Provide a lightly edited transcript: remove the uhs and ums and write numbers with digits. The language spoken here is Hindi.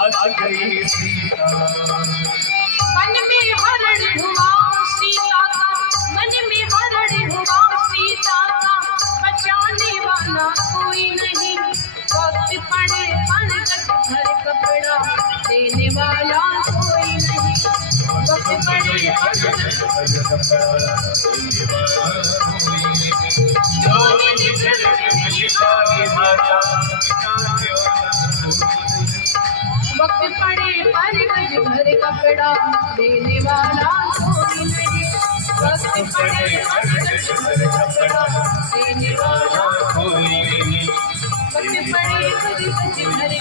आ गई सीता। मन में हरण हुआ सीता का, मन में हरण हुआ सीता का, बचाने वाला कोई नहीं। वक्त पड़े पलकत भर कपड़ा, देने वाला कोई नहीं। वक्त पड़े पलकत भर कपड़ा, देने वाला कोई नहीं। जो मेरी दिल में लिखा है माता, मिटाने वाला कोई नहीं। वक्त पड़े पलकत भर कपड़ा, देने वाला कोई नहीं। वक्त पड़े पलकत भर कपड़ा, देने वाला कोई नहीं। वक्त पड़े पलकत भर